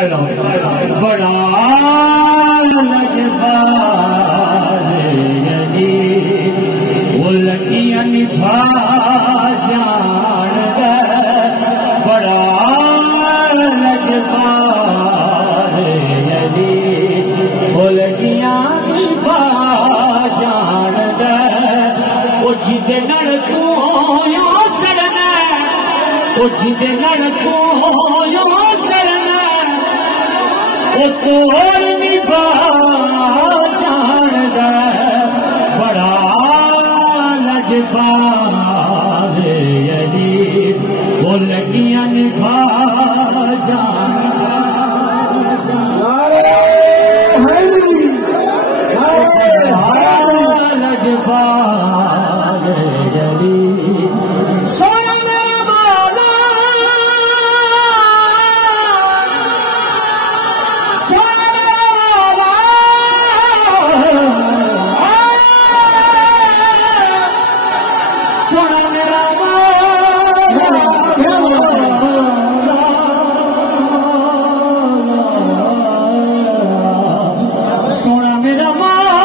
بڑا لجبار علی وہ لگیاں نبھا جان دے بڑا لجبار علی وہ لگیاں نبھا جان دے وہ جدے نڑ تو یوں سڑنا وہ جدے نڑ تو یوں سڑنا وہ تو اور نبھا جان دے بڑا لجبار علی وہ لگیاں نبھا جان لجبار علی سونا میرا مولا سونا میرا مولا سونا میرا مولا سونا میرا مولا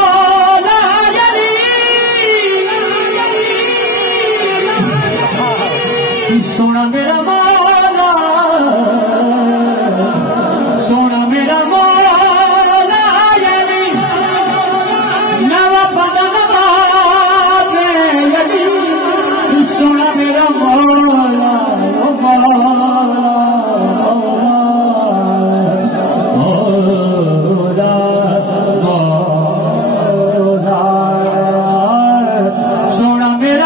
سونا میرا مولا سونا میرا مولا یعنی نوا پتا نواب یعنی سونا میرا مولا سونا میرا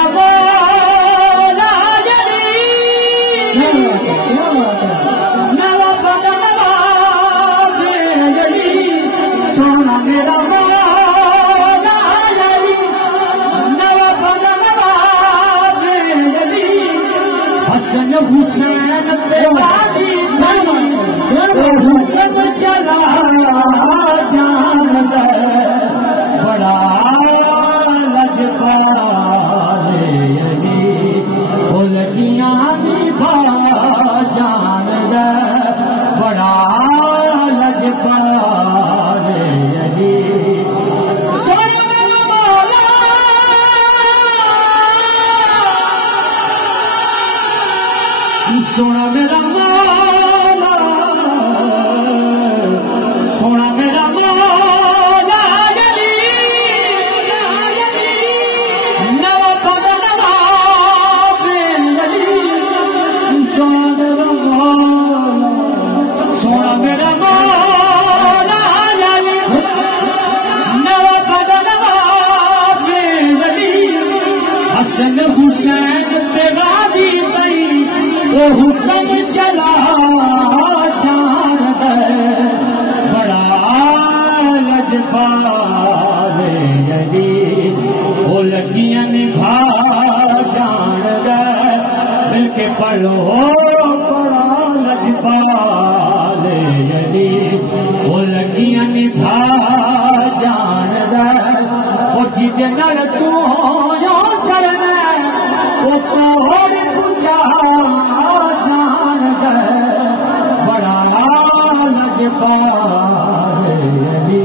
حسن حسین تیراری حکم چلا جان دے بڑا لجبار علی وہ لگیاں نبھا جان دے بڑا لجبار علی سونا میرا مولا سونا میرا مولا علی نوا پتا نواب علی سونا میرا مولا سونا میرا مولا علی نوا پتا نواب علی حسن حسین تیرا دی تئی وہ حکم چلا جان دے بڑا لجبار علی وہ لگیاں نبھا جان دے مل کے پڑھو بڑا لجبار علی وہ لگیاں نبھا جان دے وہ جدے نڑ تو یوں سڑنا وہ تو اور پوچھا جان دے بڑا لجبار علی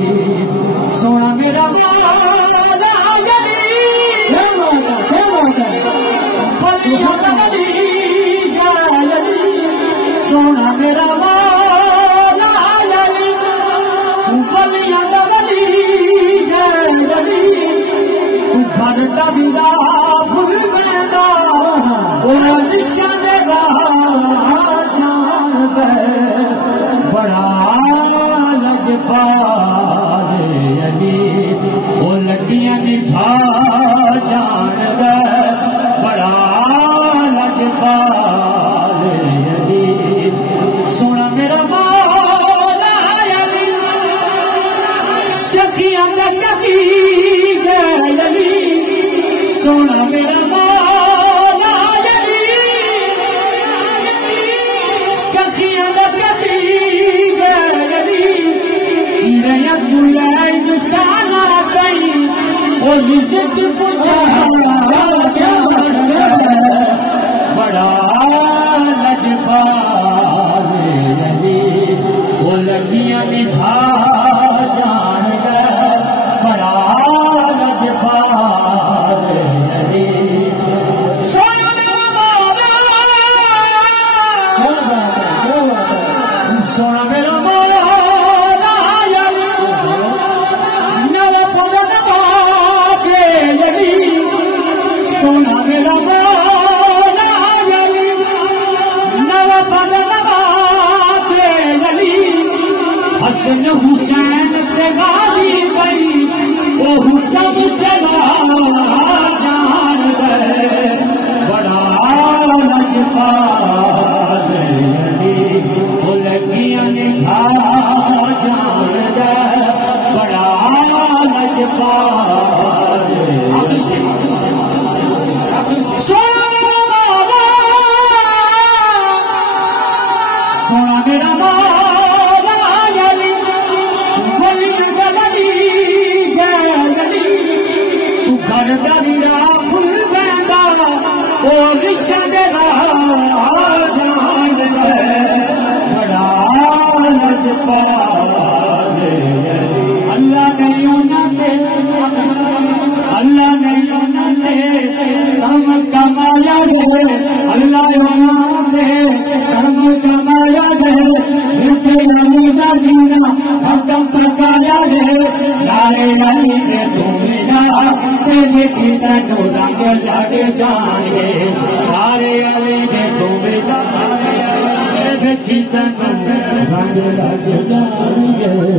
سونا میرا مولا علی سونا میرا مولا علی گھر کا بھی بھول بیٹھا اور نشان جان دے بڑا لجبار علی وہ لگیاں نبھا جان دے بڑا لجبار علی سونا میرا مولا علی سخیاں کا سخی علی سونا میرا مولا علی سخیاں کا سخی علی کیڑیاں بلائیں نشانہ کئی اور عزت پوچھا بڑا لجبار علی وہ حسن حسین تے غازی بئی وہ حکم چلا جان دے بڑا لجپال علی وہ لگیاں نے کھا جان دے بڑا لجپال سونا میرا اللہ نے ہم کمایا گے اللہ ہم کمایا گے دینا حکم پکایا گے نارے علی نے تمہیں دیکھی تینو رنگ لگ جائے نارے علی نے تمہیں دیکھی تینو رنگ لگ جائے